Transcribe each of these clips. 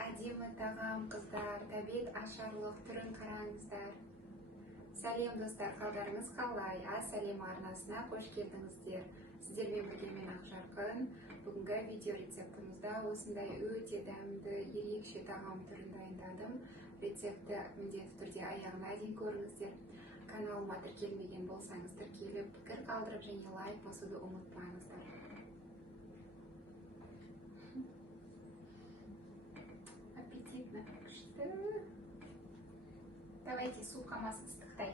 әдемі тағам қыздар, тәбет ашарлық түрін қараңыздар. Сәлем достар, қалдарыңыз қалай? Сәлем арнасына қош келдіңіздер. Сіздермен бірге мен Ақжарқын. Бүгінгі видео рецептімізде осындай өте дәмді, ерекше тағам түрін дайындадым. Рецепті міндетті түрде аяғына дейін көріңіздер. Каналыма тіркелмеген болсаңыз тіркеліп, пікір қалдырып және лайк басуды ұмытпаңыздар. Аппетитно пышты. Давайте сухомас ыстықтай.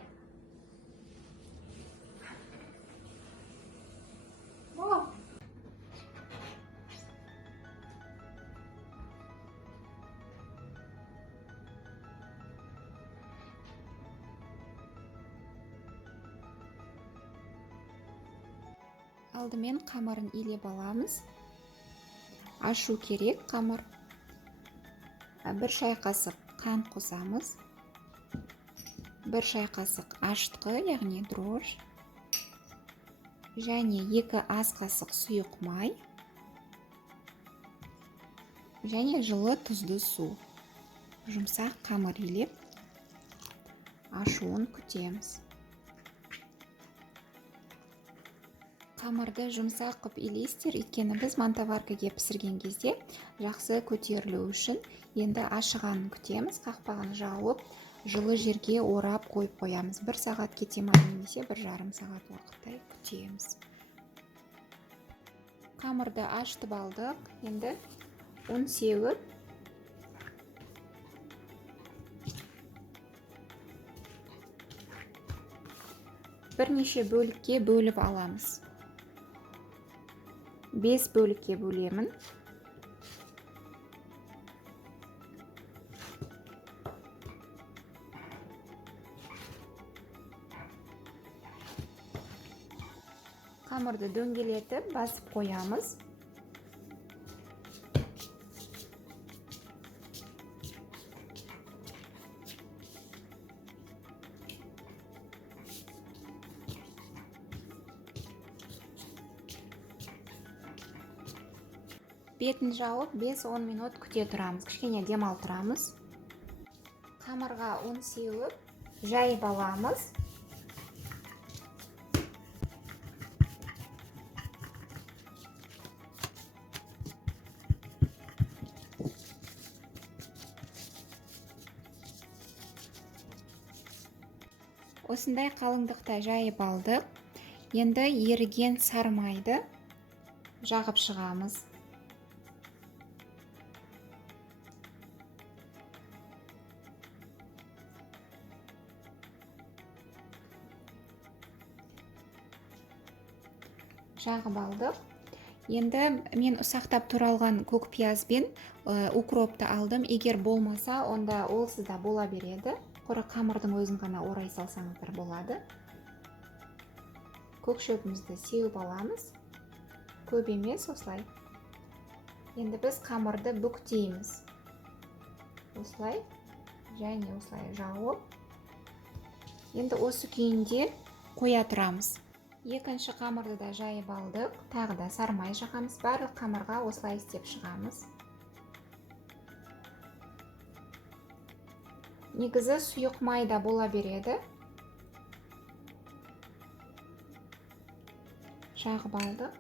Алдымен қамырын илеп аламыз. Ашу керек қамыр. 1 шай қасық қант қосамыз. 1 шай қасық ашытқы, яғни дрожж. Және 2 ас қасық сұйық май. Және жылы тұзды су. Жұмсақ қамыр илеп, ашуын күтеміз. Қамырды жұмсақ қып илейсіздер, өйткені біз мантоваркаға пісірген кезде жақсы көтерілу үшін енді ашығанын күтеміз. Қақпағын жауып, жылы жерге орап қойып қоямыз. 1 сағат кете ма немесе 1,5 сағат уақыттай күтеміз. Қамырды ашытып алдық. Енді ұн сеуіп, бірнеше бөлікке бөліп аламыз. 5 бөлікке бөлемін. Қамырды дөңгелетіп басып қоямыз. Бетін жауып 5-10 минут күте тұрамыз. Кішкене демал тұрамыз. Қамырға ұн сеуіп, жайып аламыз. Осындай қалыңдықта жайып алдық. Енді еріген сармайды жағып шығамыз. Жағып алдық. Енді мен ұсақтап туралған көк пиязбен укропты алдым. Егер болмаса, онда ол сізде бола береді. Құры қамырдың өзін ғана орай салсаңыздар болады. Көк шөпімізді сеуіп аламыз. Көп емес, осылай. Енді біз қамырды бүктейміз. Осылай және осылай жауып. Енді осы күйінде қоя тұрамыз. Екінші қамырды да жайып алдық. Тағы да сармай жағамыз. Барлық қамырға осылай істеп шығамыз. Негізі сұйық май да бола береді. Жағып алдық.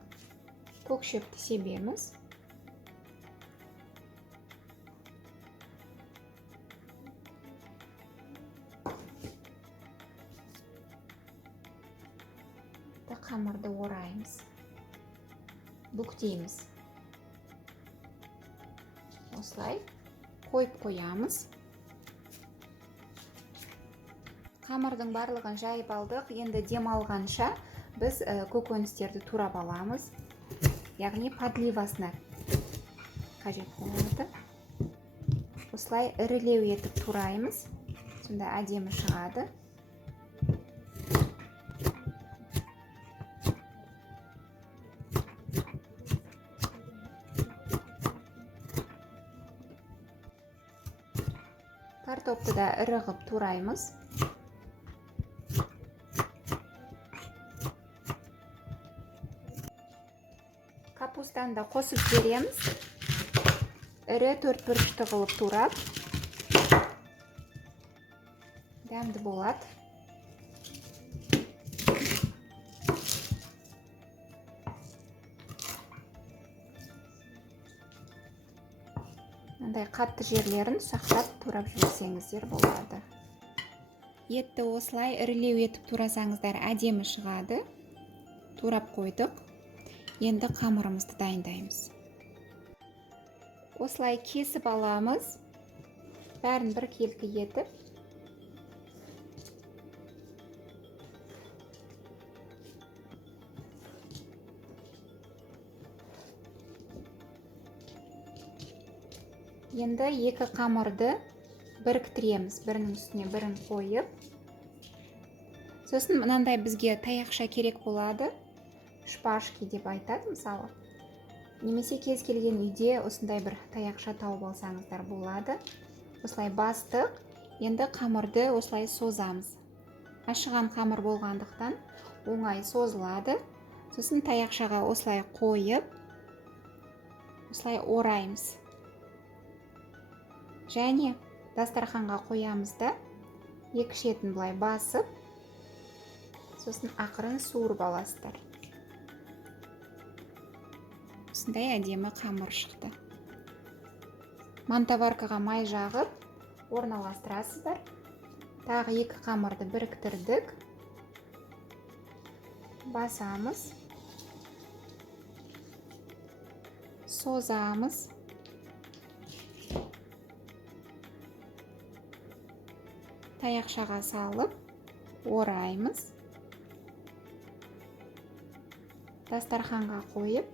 Көк шөпті себеміз. Қамырды ораймыз. Бүктейміз. Осылай қойып қоямыз. Қамырдың барлығын жайып алдық. Енді демалғанша біз көкөністерді турап аламыз. Яғни подливасына қажет болады. Осылай ірілеу етіп тураймыз. Сонда әдемі шығады. Картопты да ірі ғып тураймыз. Капустаны да қосып береміз. ірі 4 бұрышты қылып турап. Дәмді болады. Мындай қатты жерлерін сақтап турап жіберсеңіздер болады. Етті осылай ірілеу етіп турасаңыздар әдемі шығады. Турап қойдық. Енді қамырымызды дайындаймыз. Осылай кесіп аламыз. Бәрін бір келкі етіп. Енді екі қамырды біріктіреміз. Бірінің үстіне бірін қойып. Сосын мынандай бізге таяқша керек болады. Шпажки деп айтады мысалы. Немесе кез келген үйде осындай бір таяқша тауып алсаңыздар болады. Осылай бастық. Енді қамырды осылай созамыз. Ашыған қамыр болғандықтан оңай созылады. Сосын таяқшаға осылай қойып, осылай ораймыз. Және дастарханға қоямыз да екі шетін былай басып, сосын ақырын суырып аласыздар. Осындай әдемі қамыр шықты. Мантаваркаға май жағып, орналастырасыздар. Тағы екі қамырды біріктірдік. Басамыз. Созамыз. Таяқшаға салып, ораймыз. Дастарханға қойып,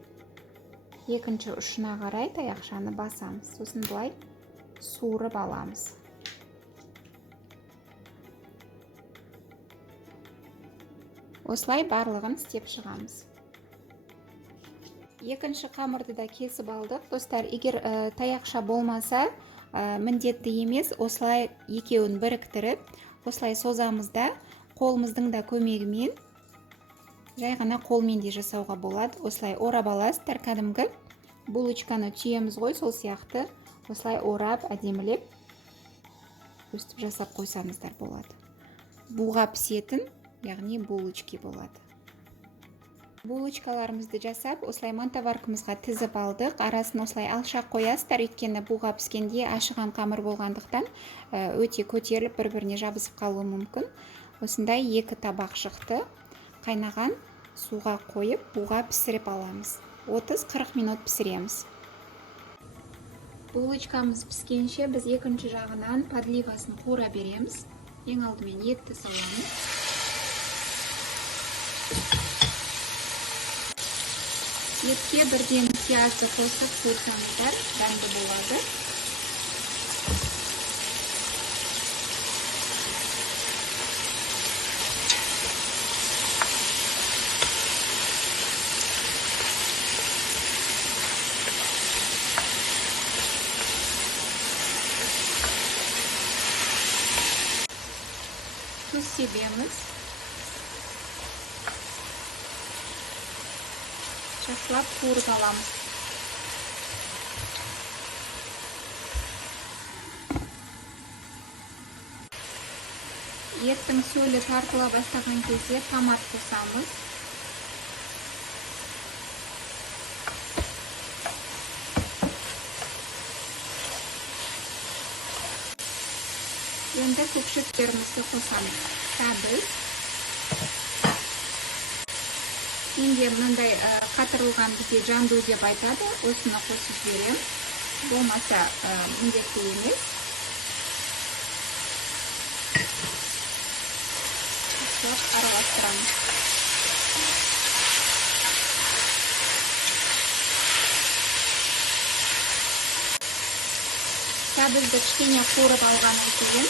екінші ұшына қарай таяқшаны басамыз. Сосын былай суырып аламыз. Осылай барлығын істеп шығамыз. Екінші қамырды да кесіп алдық. Достар, егер таяқша болмаса, міндетті емес, осылай екеуін біріктіріп, осылай созамыз да, қолымыздың да көмегімен жай ғана қолмен де жасауға болады. Осылай орап аласыздар, кәдімгі булочканы түйеміз ғой, сол сияқты осылай орап, әдемілеп өстіп жасап қойсаңыздар болады. Буға пісетін, яғни булочки болады. Булочкаларымызды жасап, осылай мантаваркамызға тізіп алдық. Арасын осылай алшақ қоясыздар, өйткені буға піскенде ашыған қамыр болғандықтан өте көтеріліп бір-біріне жабысып қалуы мүмкін. Осындай екі табақ шықты. Қайнаған суға қойып, буға пісіріп аламыз. 30-40 минут пісіреміз. Булочкамыз піскенше біз екінші жағынан подливасын қуыра береміз. Ең алдымен етті саламыз. Етке бірден пиязды қосып қойсаңыздар, дәмді болады. Тұз себеміз. Жақсылап қуырып аламыз. Еттің сөлі тартыла бастаған кезде томат қосамыз. Енді көкшеттерімізді қосамыз. Сәбіз. Енді мынандай қатырылған бізде жанду деп айтады. Осыны қосып берем. Болмаса міндетті емес. Араластырамыз. Сәбізді кішкене қуырып алғаннан кейін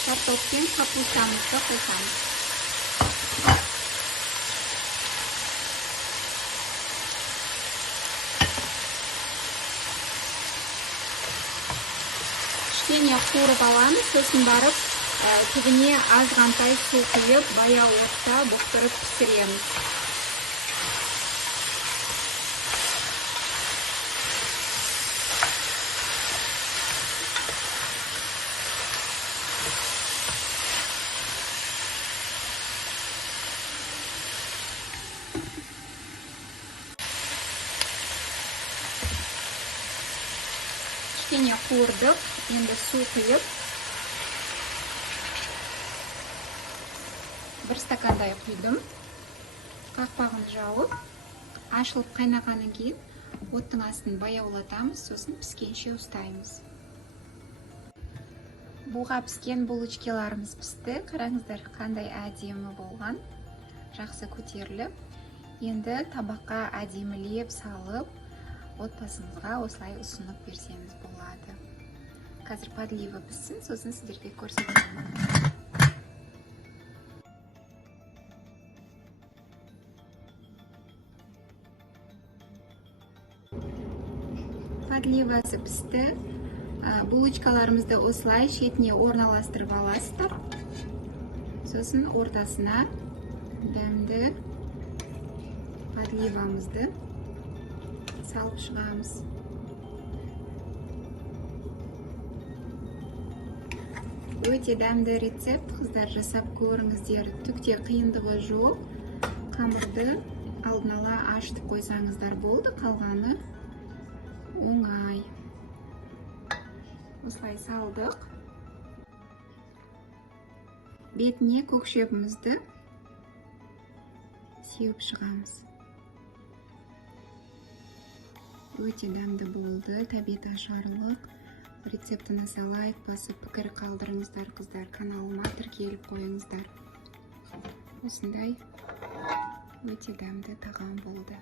картоп пен капустамызды қосамыз. Кішкене қуырып аламыз, сосын барып түбіне азғантай су құйып, баяу отта бұқтырып пісіреміз. кішкене қуырдық. Енді су құйып, 1 стакандай құйдым. Қақпағын жауып, ашылып қайнағаннан кейін оттың астын баяулатамыз, сосын піскенше ұстаймыз. Буға піскен булочкаларымыз пісті. Қараңыздар, қандай әдемі болған. Жақсы көтеріліп. Енді табаққа әдемілеп салып, отбасыңызға осылай ұсынып берсеңіз болады. Қазір подлива піссін, сосын сіздерге көрсетемін. Подливасы пісті. Булочкаларымызды осылай шетіне орналастырып аласыздар. Сосын ортасына дәмді подливамызды салып шығамыз. Өте дәмді рецепт, қыздар, жасап көріңіздер. Түкте қиындығы жоқ. Қамырды алдын ала ашытып қойсаңыздар болды, қалғаны оңай. Осылай салдық. Бетіне көкшебімізді сеуіп шығамыз. Өте дәмді болды, тәбет ашарлық. Рецептіні лайк басып, пікір қалдырыңыздар, қыздар. Каналыма тіркеліп қойыңыздар. Осындай өте дәмді тағам болды.